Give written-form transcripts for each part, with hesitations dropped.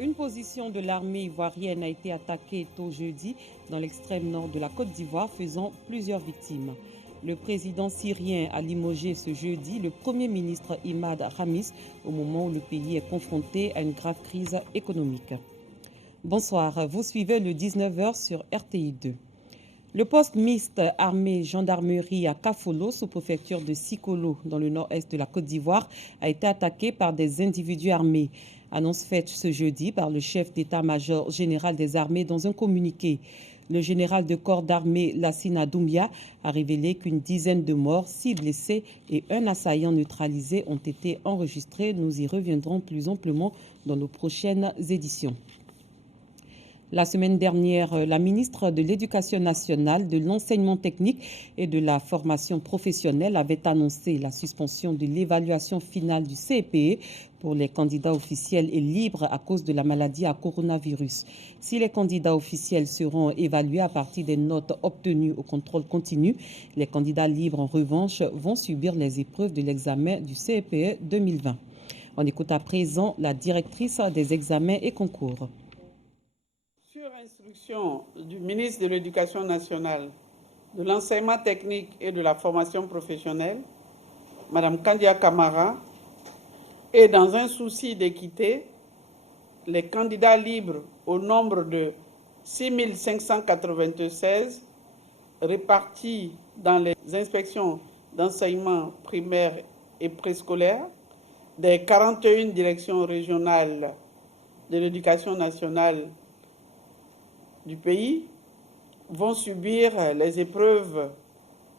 Une position de l'armée ivoirienne a été attaquée tôt jeudi dans l'extrême nord de la Côte d'Ivoire, faisant plusieurs victimes. Le président syrien a limogé ce jeudi le Premier ministre Imad Khamis au moment où le pays est confronté à une grave crise économique. Bonsoir, vous suivez le 19h sur RTI 2. Le poste mixte armée-gendarmerie à Kafolo, sous-préfecture de Sikolo, dans le nord-est de la Côte d'Ivoire, a été attaqué par des individus armés. Annonce faite ce jeudi par le chef d'état-major général des armées dans un communiqué. Le général de corps d'armée Lassina Doumbia a révélé qu'une dizaine de morts, 6 blessés et un assaillant neutralisé ont été enregistrés. Nous y reviendrons plus amplement dans nos prochaines éditions. La semaine dernière, la ministre de l'Éducation nationale, de l'enseignement technique et de la formation professionnelle avait annoncé la suspension de l'évaluation finale du CPE pour les candidats officiels et libres à cause de la maladie à coronavirus. Si les candidats officiels seront évalués à partir des notes obtenues au contrôle continu, les candidats libres, en revanche, vont subir les épreuves de l'examen du CPE 2020. On écoute à présent la directrice des examens et concours. Sur instruction du ministre de l'Éducation nationale, de l'enseignement technique et de la formation professionnelle, Mme Kandia Kamara, et dans un souci d'équité, les candidats libres au nombre de 6 596 répartis dans les inspections d'enseignement primaire et préscolaire des 41 directions régionales de l'éducation nationale du pays vont subir les épreuves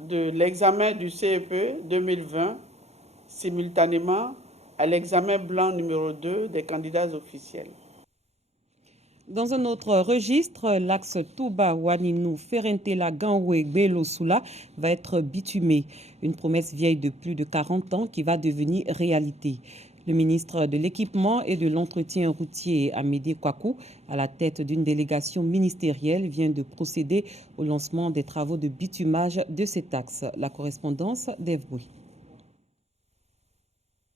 de l'examen du CEPE 2020 simultanément à l'examen blanc numéro 2 des candidats officiels. Dans un autre registre, l'axe Touba-Ouaninou-Ferentela-Ganwe-Gbelo-Soula va être bitumé. Une promesse vieille de plus de 40 ans qui va devenir réalité. Le ministre de l'Équipement et de l'Entretien routier, Amédée Kwaku, à la tête d'une délégation ministérielle, vient de procéder au lancement des travaux de bitumage de cet axe. La correspondance d'Ève Bouy.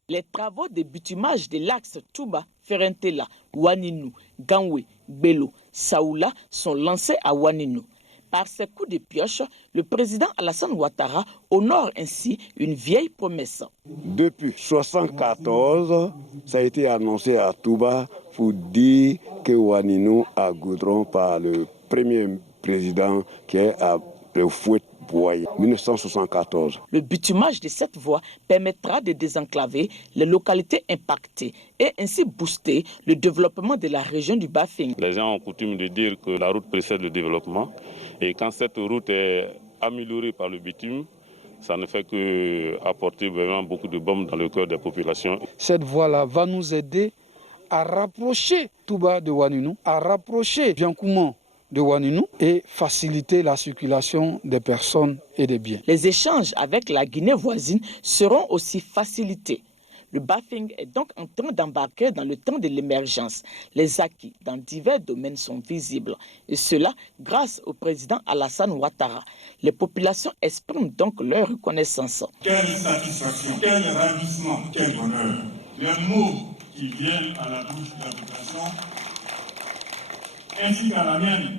Les travaux de bitumage de l'axe Touba, Ferentela, Ouaninou, Ganwe, Gbelo, Saoula sont lancés à Ouaninou. Par ses coups de pioche, le président Alassane Ouattara honore ainsi une vieille promesse. Depuis 1974, ça a été annoncé à Touba pour dire que Ouaninou a goudron par le premier président qui est à le fouet. 1974. Le bitumage de cette voie permettra de désenclaver les localités impactées et ainsi booster le développement de la région du Bafing. Les gens ont coutume de dire que la route précède le développement et quand cette route est améliorée par le bitume, ça ne fait que apporter vraiment beaucoup de baume dans le cœur des populations. Cette voie-là va nous aider à rapprocher Touba de Ouaninou, à rapprocher Biancoumont de Ouaninou et faciliter la circulation des personnes et des biens. Les échanges avec la Guinée voisine seront aussi facilités. Le Bafing est donc en train d'embarquer dans le temps de l'émergence. Les acquis dans divers domaines sont visibles. Et cela grâce au président Alassane Ouattara. Les populations expriment donc leur reconnaissance. Quelle satisfaction, quel ravissement, quel bonheur. Les mots qui viennent à la bouche de la population ainsi qu'à la mienne,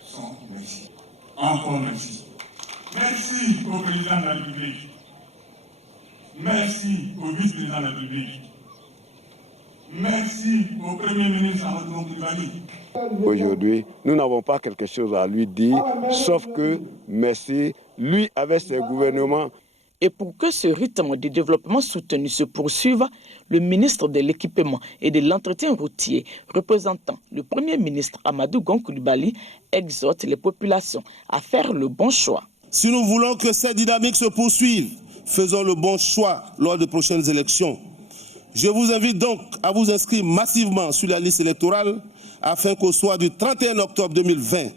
sont merci. Encore merci. Merci au président de la République. Merci au vice-président de la République. Merci au premier ministre Amadou Koulibaly. Aujourd'hui, nous n'avons pas quelque chose à lui dire, sauf que merci, lui avec ses gouvernements. Et pour que ce rythme de développement soutenu se poursuive, le ministre de l'Équipement et de l'Entretien routier, représentant le Premier ministre Amadou Koulibaly, exhorte les populations à faire le bon choix. Si nous voulons que cette dynamique se poursuive, faisons le bon choix lors des prochaines élections. Je vous invite donc à vous inscrire massivement sur la liste électorale afin qu'au soir du 31 octobre 2020,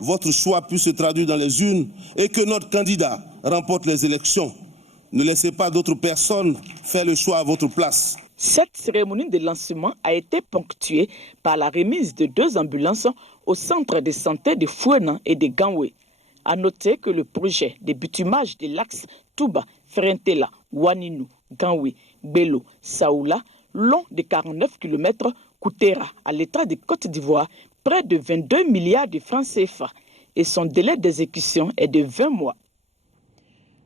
votre choix puisse se traduire dans les urnes et que notre candidat remporte les élections. Ne laissez pas d'autres personnes faire le choix à votre place. Cette cérémonie de lancement a été ponctuée par la remise de 2 ambulances au centre de santé de Fouena et de Ganwe. À noter que le projet de bitumage de l'axe Touba, Ferentela, Ouaninou, Ganwe, Gbelo, Saoula, long de 49 km, coûtera à l'État de Côte d'Ivoire près de 22 milliards de francs CFA et son délai d'exécution est de 20 mois.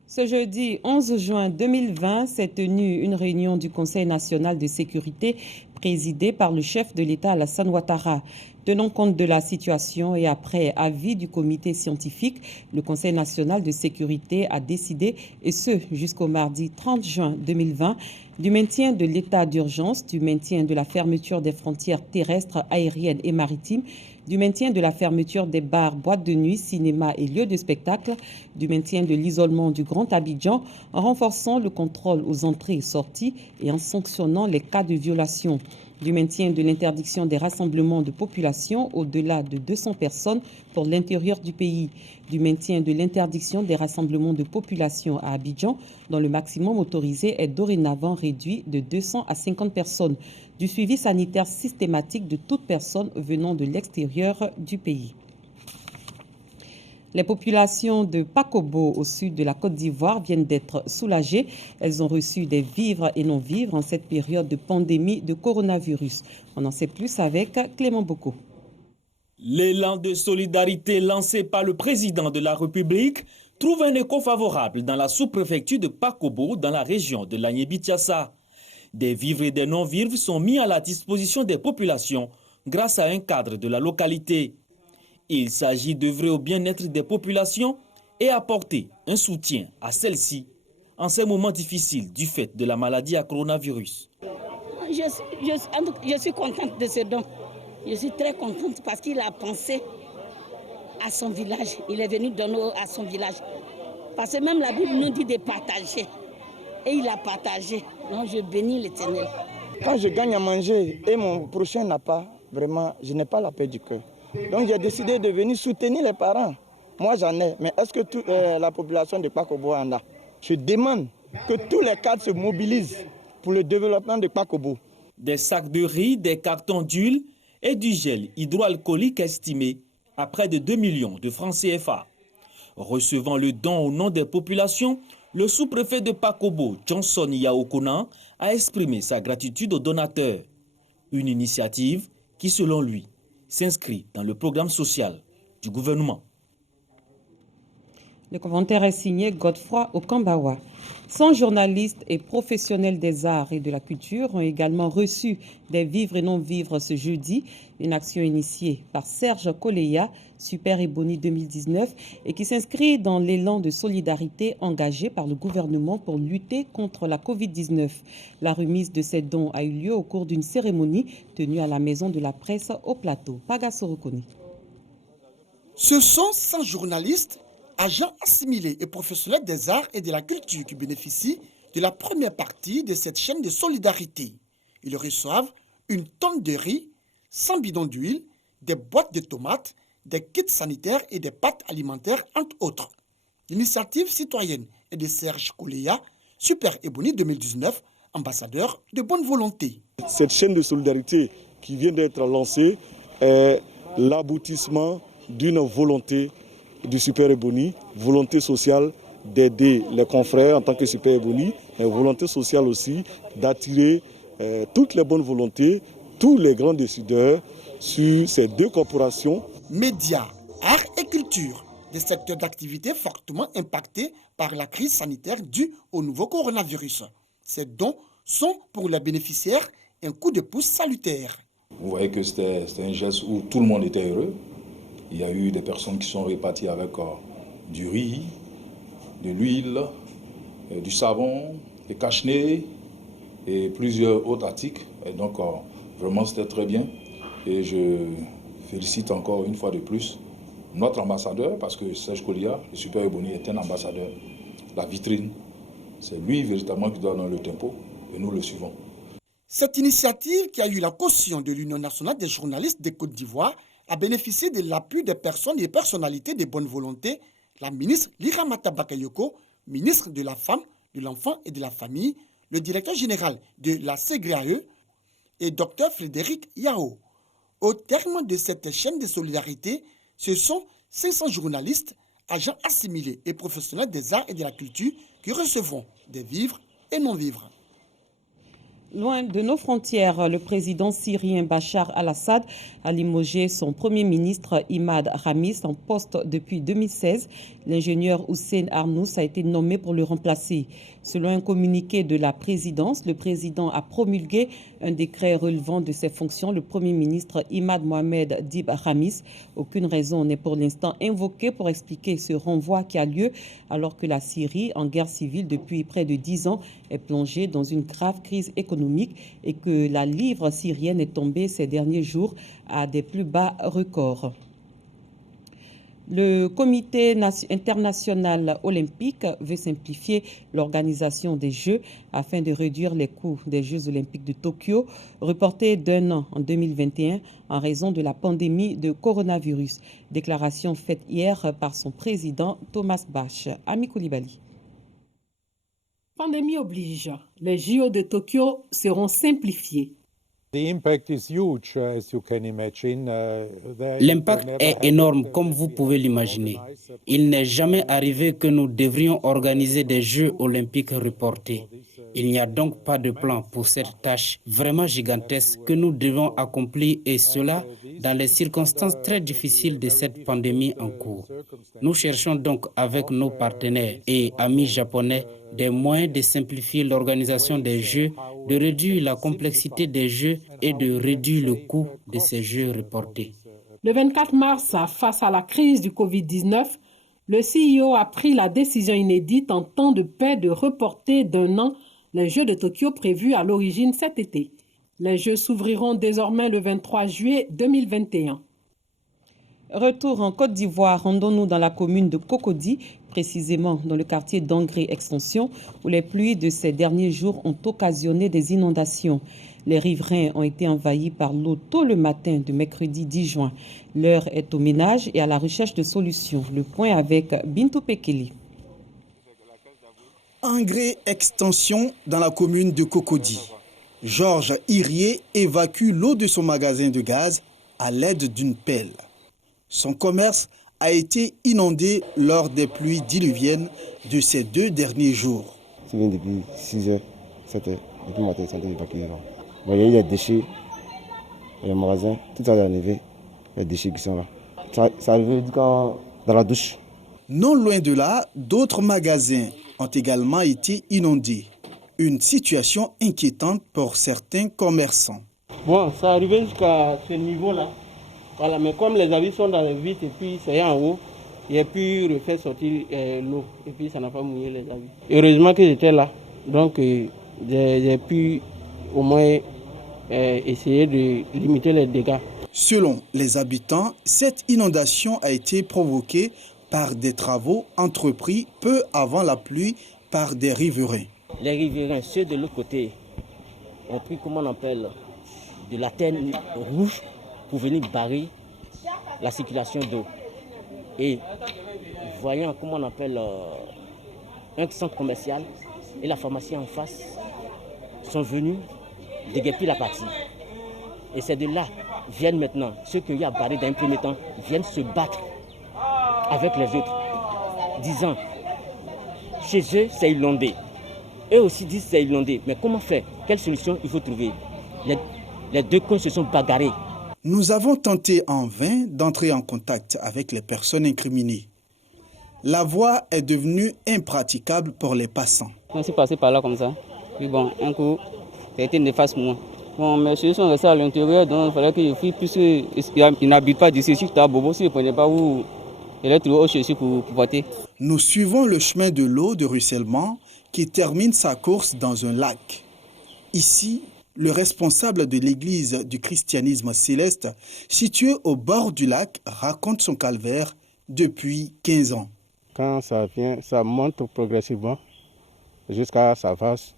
Ce jeudi 11 juin 2020 s'est tenue une réunion du Conseil national de sécurité présidée par le chef de l'État Alassane Ouattara. Tenant compte de la situation et après avis du comité scientifique, le Conseil national de sécurité a décidé, et ce jusqu'au mardi 30 juin 2020, du maintien de l'état d'urgence, du maintien de la fermeture des frontières terrestres, aériennes et maritimes, du maintien de la fermeture des bars, boîtes de nuit, cinémas et lieux de spectacle, du maintien de l'isolement du Grand Abidjan, en renforçant le contrôle aux entrées et sorties et en sanctionnant les cas de violation, du maintien de l'interdiction des rassemblements de population au-delà de 200 personnes pour l'intérieur du pays, du maintien de l'interdiction des rassemblements de population à Abidjan, dont le maximum autorisé est dorénavant réduit de 200 à 50 personnes, du suivi sanitaire systématique de toute personne venant de l'extérieur du pays. Les populations de Pakobo, au sud de la Côte d'Ivoire, viennent d'être soulagées. Elles ont reçu des vivres et non-vivres en cette période de pandémie de coronavirus. On en sait plus avec Clément Boko. L'élan de solidarité lancé par le président de la République trouve un écho favorable dans la sous-préfecture de Pakobo, dans la région de l'Agné-Bichiassa. Des vivres et des non-vivres sont mis à la disposition des populations grâce à un cadre de la localité. Il s'agit d'œuvrer au bien-être des populations et apporter un soutien à celles-ci en ces moments difficiles du fait de la maladie à coronavirus. Je suis contente de ce don. Je suis très contente parce qu'il a pensé à son village. Il est venu donner à son village. Parce que même la Bible nous dit de partager. Et il a partagé. Donc je bénis l'Éternel. Quand je gagne à manger et mon prochain n'a pas, vraiment, je n'ai pas la paix du cœur. Donc j'ai décidé de venir soutenir les parents. Moi j'en ai, mais est-ce que la population de Pakobo en a? Je demande que tous les cadres se mobilisent pour le développement de Pakobo. Des sacs de riz, des cartons d'huile et du gel hydroalcoolique estimé à près de 2 millions de francs CFA. Recevant le don au nom des populations, le sous-préfet de Pakobo, Johnson Yaokona, a exprimé sa gratitude aux donateurs. Une initiative qui, selon lui, s'inscrit dans le programme social du gouvernement. Le commentaire est signé Godefroy Okambawa. 100 journalistes et professionnels des arts et de la culture ont également reçu des vivres et non-vivres ce jeudi, une action initiée par Serge Koleya, Super Ebony 2019, et qui s'inscrit dans l'élan de solidarité engagé par le gouvernement pour lutter contre la Covid-19. La remise de ces dons a eu lieu au cours d'une cérémonie tenue à la Maison de la Presse au Plateau. Pagasorokoni. Ce sont 100 journalistes, agents assimilés et professionnels des arts et de la culture qui bénéficient de la première partie de cette chaîne de solidarité. Ils reçoivent une tonne de riz, 100 bidons d'huile, des boîtes de tomates, des kits sanitaires et des pâtes alimentaires, entre autres. L'initiative citoyenne est de Serge Koleya, Super Ebony 2019, ambassadeur de bonne volonté. Cette chaîne de solidarité qui vient d'être lancée est l'aboutissement d'une volonté du Super Ebony, volonté sociale d'aider les confrères en tant que Super Ebony, mais volonté sociale aussi d'attirer toutes les bonnes volontés, tous les grands décideurs sur ces deux corporations. Médias, arts et culture, des secteurs d'activité fortement impactés par la crise sanitaire due au nouveau coronavirus. Ces dons sont pour les bénéficiaires un coup de pouce salutaire. Vous voyez que c'était un geste où tout le monde était heureux. Il y a eu des personnes qui sont reparties avec du riz, de l'huile, du savon, des cache-nez et plusieurs autres articles. Et donc vraiment c'était très bien. Et je félicite encore une fois de plus notre ambassadeur, parce que Serge Koleya, le Super Ebony, est un ambassadeur. La vitrine, c'est lui véritablement qui doit donner le tempo et nous le suivons. Cette initiative, qui a eu la caution de l'Union nationale des journalistes de Côte d'Ivoire, a bénéficié de l'appui des personnes et personnalités de bonne volonté, la ministre Liramata Bakayoko, ministre de la Femme, de l'Enfant et de la Famille, le directeur général de la CGAE et Dr Frédéric Yao. Au terme de cette chaîne de solidarité, ce sont 500 journalistes, agents assimilés et professionnels des arts et de la culture qui recevront des vivres et non-vivres. Loin de nos frontières, le président syrien Bachar al-Assad a limogé son premier ministre Imad Khamis en poste depuis 2016. L'ingénieur Hussein Arnous a été nommé pour le remplacer. Selon un communiqué de la présidence, le président a promulgué un décret relevant de ses fonctions le premier ministre Imad Mohamed Dib Khamis. Aucune raison n'est pour l'instant invoquée pour expliquer ce renvoi qui a lieu alors que la Syrie, en guerre civile depuis près de 10 ans, est plongée dans une grave crise économique et que la livre syrienne est tombée ces derniers jours à des plus bas records. Le Comité international olympique veut simplifier l'organisation des Jeux afin de réduire les coûts des Jeux olympiques de Tokyo, reportés d'un an en 2021 en raison de la pandémie de coronavirus. Déclaration faite hier par son président Thomas Bach. Ami Koulibaly. Pandémie oblige, les JO de Tokyo seront simplifiés. L'impact est énorme, comme vous pouvez l'imaginer. Il n'est jamais arrivé que nous devrions organiser des Jeux olympiques reportés. Il n'y a donc pas de plan pour cette tâche vraiment gigantesque que nous devons accomplir, et cela dans les circonstances très difficiles de cette pandémie en cours. Nous cherchons donc avec nos partenaires et amis japonais des moyens de simplifier l'organisation des Jeux, de réduire la complexité des Jeux et de réduire le coût de ces Jeux reportés. Le 24 mars, face à la crise du Covid-19, le CIO a pris la décision inédite en temps de paix de reporter d'un an les Jeux de Tokyo prévus à l'origine cet été. Les Jeux s'ouvriront désormais le 23 juillet 2021. Retour en Côte d'Ivoire, rendons-nous dans la commune de Cocody, précisément dans le quartier d'Angré Extension, où les pluies de ces derniers jours ont occasionné des inondations. Les riverains ont été envahis par l'eau tôt le matin de mercredi 10 juin. L'heure est au ménage et à la recherche de solutions. Le point avec Bintou Pekeli. Angré Extension dans la commune de Cocody. Georges Irier évacue l'eau de son magasin de gaz à l'aide d'une pelle. Son commerce a été inondé lors des pluies diluviennes de ces 2 derniers jours. Ça vient depuis 6 h, 7 h, depuis le matin, ça a été évacué. Vous voyez, il y a des déchets, il y a un magasin, tout ça est enlevé, il y a des déchets qui sont là. Ça arrive dans la douche. Non loin de là, d'autres magasins ont également été inondés. Une situation inquiétante pour certains commerçants. Bon, ça arrivait jusqu'à ce niveau-là. Voilà, mais comme les habits sont dans le vide et puis c'est en haut, il a pu refaire sortir l'eau et puis ça n'a pas mouillé les habits. Heureusement que j'étais là, donc j'ai pu au moins essayer de limiter les dégâts. Selon les habitants, cette inondation a été provoquée par des travaux entrepris peu avant la pluie par des riverains. Les riverains, ceux de l'autre côté, ont pris, comment on appelle, de la terre rouge pour venir barrer la circulation d'eau. Et voyant, comment on appelle, un centre commercial et la pharmacie en face sont venus déguerpir la partie. Et c'est de là viennent maintenant, ceux qu'il y a barrés dans un premier temps, viennent se battre avec les autres, disant, chez eux c'est inondé. Eux aussi disent c'est inondé. Mais comment faire? Quelle solution il faut trouver? Les deux camps se sont bagarrés. Nous avons tenté en vain d'entrer en contact avec les personnes incriminées. La voie est devenue impraticable pour les passants. On s'est passé par là comme ça. Puis bon, un coup, ça a été néfaste pour moi. Bon, mes ceux sont restés à l'intérieur, donc il fallait que je fuis, puisqu'ils n'habitent pas d'ici. Si j'étais à Bobo, si je ne prenais pas où, il est trouvé autre chose pour voter. Nous suivons le chemin de l'eau de ruissellement qui termine sa course dans un lac. Ici, le responsable de l'église du christianisme céleste, situé au bord du lac, raconte son calvaire depuis 15 ans. Quand ça vient, ça monte progressivement jusqu'à sa vase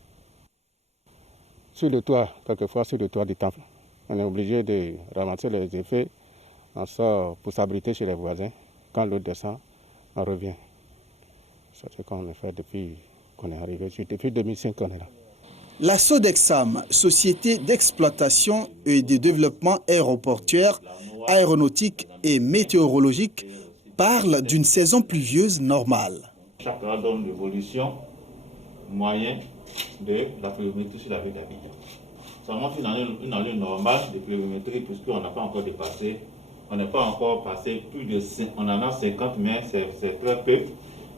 sur le toit, quelquefois sur le toit du temple. On est obligé de ramasser les effets, on sort pour s'abriter chez les voisins. Quand l'eau descend, on revient. C'est ce qu'on a fait depuis qu'on est arrivé, depuis 2005 qu'on est là. La Sodexam, société d'exploitation et de développement aéroportuaire, aéronautique et météorologique, parle d'une saison pluvieuse normale. Chaque an donne l'évolution moyenne de la pluviométrie sur la ville d'Abidjan. ça montre une allure normale de pluviométrie puisqu'on n'a pas encore dépassé, on n'est pas encore passé plus de, on en a 50, mais c'est très peu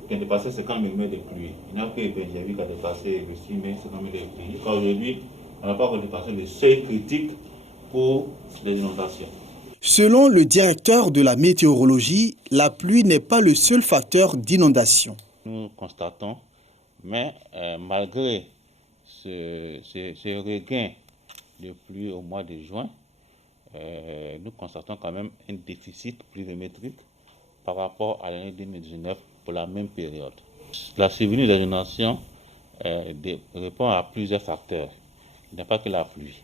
qui a dépassé 50 mm de pluie. Il n'y a que Benjavi qui a dépassé le 6 mai 50 mm de pluie. Aujourd'hui, on n'a pas encore dépassé le seuil critique pour les inondations. Selon le directeur de la météorologie, la pluie n'est pas le seul facteur d'inondation. Nous constatons, mais malgré ce regain de pluie au mois de juin, nous constatons quand même un déficit pluviométrique par rapport à l'année 2019 pour la même période. La survenue des inondations répond à plusieurs facteurs. Il n'y a pas que la pluie.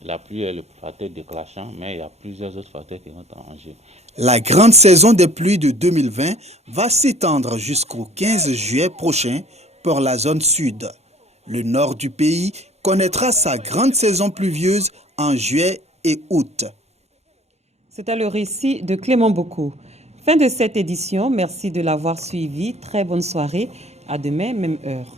La pluie est le facteur déclenchant, mais il y a plusieurs autres facteurs qui rentrent en jeu. La grande saison des pluies de 2020 va s'étendre jusqu'au 15 juillet prochain pour la zone sud. Le nord du pays connaîtra sa grande saison pluvieuse en juillet et août. C'était le récit de Clément Bocco. Fin de cette édition, merci de l'avoir suivi. Très bonne soirée. À demain, même heure.